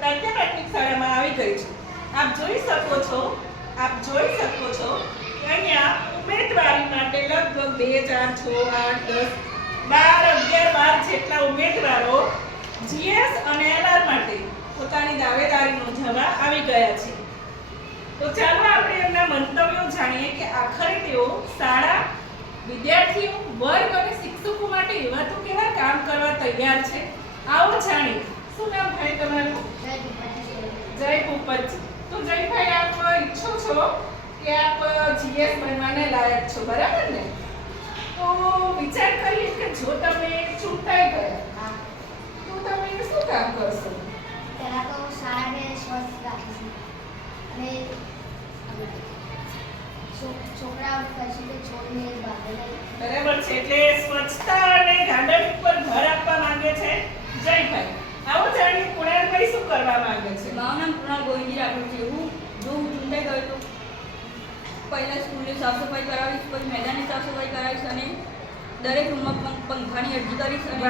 પ્રાથમિક પ્રાથમિક શાળામાં આવી ગઈ છું. આપ જોઈ શકો છો, આપ જોઈ શકો છો કે અહીંયા ઉમેદવારી માટે લગભગ બે ચાર છ, આઠ, દસ, બાર, અગિયાર, બાર જેટલા ઉમેદવારો જીએસ અને એલઆર માટે પોતાની દાવેદારીનો જવા આવી ગયા છે. તો ચાલો આપણે એમના મંતવ્યો જાણીએ કે આખરે તેઓ શાળા વિદ્યાર્થીઓ, વર્ગ અને શિક્ષકો માટે એવા તો કેવા કામ કરવા તૈયાર છે? આવો જાણીએ. શું નામ ભાઈ તમારું? જય ભૂપતજી તો જયભાઈ આપ ઈચ્છો છો કે આપ જીએસ બનવાને લાયક છો બરાબર ને? તો વિચાર કરીએ કે જો તમે ચૂંટાઈ ગયા તો તમે શું કામ કરશો? પહેલા તો શાળાને સ્વસ્થ રાખીશું. અને છોકરા છોકરાઓ કે છોડને બરાબર છે એટલે સ્વચ્છતા અને ગાર્ડન ઉપર ભર આપવા માંગે છે જયભાઈ આવો જાણીએ કુણાલભાઈ શું કરવા માંગે છે. મારું નામ કૃણાલ ગોવિંદી રાઠોડ છે. હું જો હું ચૂંટાઈ ગયો તો પહેલાં સ્કૂલની સાફ સફાઈ કરાવીશ પછી મેદાનની સાફ સફાઈ કરાવીશ અને દરેક રૂમમાં પંખાની અરજી કરીશ અને.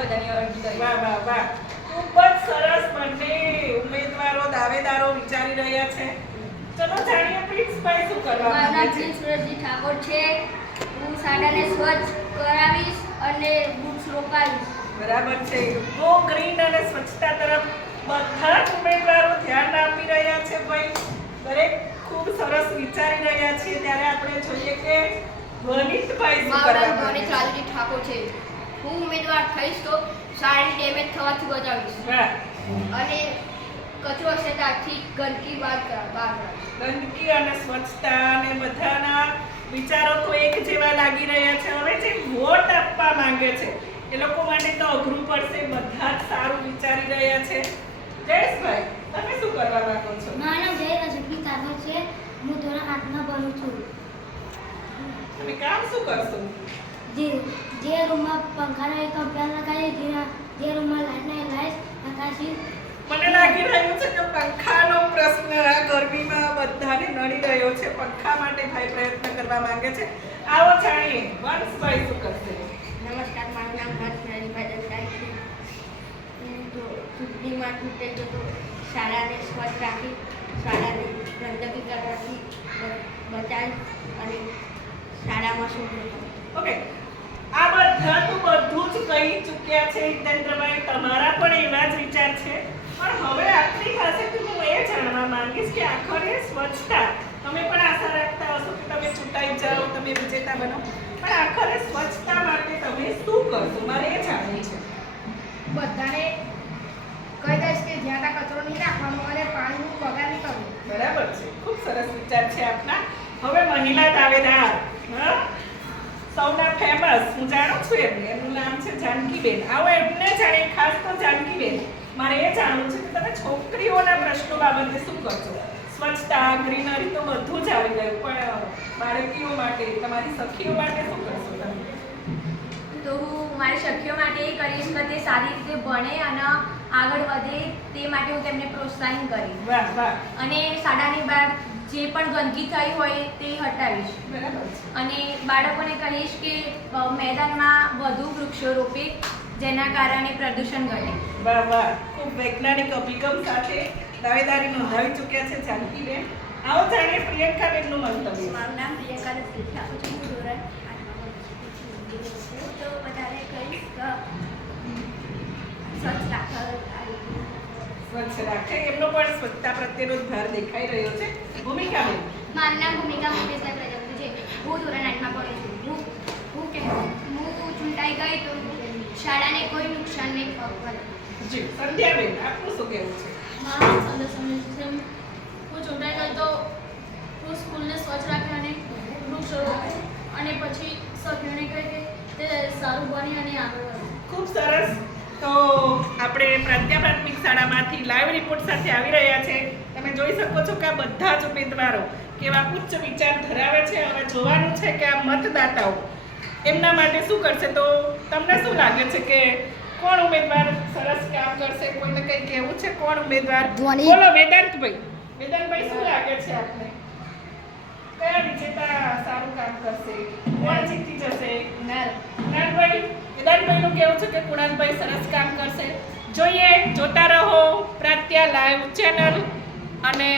બધાની અરજી કરીશ. વાહ વાહ વાહ. ખૂબ જ સરસ બંને ઉમેદવારો દાવેદારો વિચારી રહ્યા છે. ચલો જાણીએ પ્રિન્સભાઈ શું કરવા મારું નામ છે. શ્રી સુરજજી ઠાકોર છે. હું શાળાને સ્વચ્છ કરાવીશ અને વૃક્ષ રોપાવીશ. બરાબર છે. ગો ગ્રીન અને સ્વચ્છતા તરફ બધા જ ઉમેદવારો ધ્યાન આપી રહ્યા છે ભાઈ. દરેક ખૂબ સરસ વિચારી રહ્યા છે. ત્યારે આપણે જોઈએ કે વનિતભાઈ મારું છે? ચાલુજી ઠાકોર છે. હું ઉમેદવાર થઈશ તો સારી ડેમેજ થવાથી બચાવીશ. અને કચરો ત્યાંથી ગંદકી બહાર ગંદકી અને સ્વચ્છતા અને બધાના વિચારો તો એક જેવા લાગી રહ્યા છે. હવે જે વોટ આપવા માંગે છે એ લોકો માટે તો અઘરું પડશે. બધા જ સારું વિચારી રહ્યા છે. જયેશભાઈ તમે શું કરવા માંગો છો? મારું જય રજકી ઠાકોર છે. હું ધોરણ આઠમાં ભણું છું. તમે કામ શું કરશો? જે જે રૂમમાં પંખાનો એક લગાવી જે જે રૂમમાં લાઈટ લાઈટ નકાશી મને લાગી રહ્યું છે કે પંખાનો પ્રશ્ન આ ગરમીમાં બધાને નડી રહ્યો છે. પંખા માટે ભાઈ પ્રયત્ન કરવા માંગે છે. આવો જાણીએ વંશભાઈ શું કરશે નમસ્કાર મારું નામ હર્ષ નરેશભાઈ દસાઈ છે હું જો ચૂંટણીમાં ચૂંટે તો તો શાળાને સ્વચ્છ રાખી, શાળાને ગંદકી કરવાથી બચાવી અને શાળામાં શું ઓકે આ બધા તો બધું જ કહી ચૂક્યા છે હિતેન્દ્રભાઈ. તમારા પણ એવા જ વિચાર છે. પણ હવે આપણી પાસેથી હું એ જાણવા માંગીશ કે આખરે સ્વચ્છતા. તમે પણ આશા રાખતા હશો કે તમે ચૂંટાઈ જાઓ, તમે વિજેતા બનો. પણ આખરે સ્વચ્છતા માટે તમે શું કરશો મારે એ જાણવું છે બધાને કહી દઈશ કે જ્યાં ત્યાં કચરો નહીં નાખવાનો અને પાણીનું બગાડ નહીં કરવું બરાબર છે ખૂબ સરસ વિચાર છે આપના. હવે મહિલા દાવેદાર. સૌના ફેમસ હું જાણું છું એમને. એમનું નામ છે જાનકીબેન. આવો એમને જાણે ખાસ તો જાનકીબેન. મારે એ જાણવું છે કે તમે છોકરીઓના પ્રશ્નો બાબતે શું કરશો? સ્વચ્છતા ગ્રીનરી તો બધું જ આવી ગયું. પણ બાળકીઓ માટે તમારી સખીઓ માટે શું કરશો તમે? તો હું મારી સખીઓ માટે એ કરીશ કે તે સારી રીતે ભણે અને આગળ વધે તે માટે હું તેમને પ્રોત્સાહન કરીશ. અને સાડાની બહાર જે પણ ગંદકી થઈ હોય તે હટાવીશ. બરાબર અને બાળકોને કહીશ કે મેદાનમાં વધુ વૃક્ષો રોપે જેના કારણે પ્રદૂષણ ઘટે. વાહ ખૂબ વૈજ્ઞાનિક અભિગમ સાથે દાવેદારી નોંધાવી ચૂક્યા છે જાનકીબેન આવો જાણીએ પ્રિયંકાબેનનું મંતવ્ય મારું નામ પ્રિયંકા દત્તી ઠાકોર છે. ધોરણ તો બધાને કહીશ સ્વચ્છ રાખવા સ્વચ્છ રાખે. એમનો પણ સ્વચ્છતા પ્રત્યેનો જ ભાર દેખાઈ રહ્યો છે. ભૂમિકાબેન મારું નામ ભૂમિકા મુકેશભાઈ પ્રજાપતિ છે. હું ધોરણ આઠમાં ભણું છું. હું હું કે હું ચૂંટાઈ ગઈ તો શાળાને કોઈ નુકસાન નહીં પહોંચવાનું. જી સંધ્યાબેન આપનું શું કહેવું છે? મારું સંદેશ છે હું ચૂંટાઈ ગઈ તો હું સ્કૂલને સ્વચ્છ રાખે અને વૃક્ષ અને પછી સભ્યોને કહે કે તે સારું બની અને આગળ વધે. ખૂબ સરસ. તો આપણે પ્રાંત્ય પ્રાથમિક શાળામાંથી લાઈવ રિપોર્ટ સાથે આવી રહ્યા છે. તમે જોઈ શકો છો કે આ બધા જ ઉમેદવારો કેવા ઉચ્ચ વિચાર ધરાવે છે હવે જોવાનું છે કે આ મતદાતાઓ એમના માટે શું કરશે? તો તમને શું લાગે છે કે કોણ ઉમેદવાર સરસ કામ કરશે? કોઈને કંઈ કહેવું છે? કોણ ઉમેદવાર? બોલો વેદાંતભાઈ. વેદાંતભાઈ શું લાગે છે આપને? કયા વિજેતા સારું કામ કરશે? કોણ જીતી જશે? કુણાલભાઈ વેદાંતભાઈનું કેવું છે કે કુણાલભાઈ સરસ કામ કરશે. જોઈએ જોતા રહો. પ્રાત્યા લાઈવ ચેનલ. અને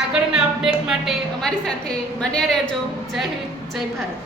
આગળના અપડેટ માટે અમારી સાથે બન્યા રહેજો. જય હિન્દ જય ભારત.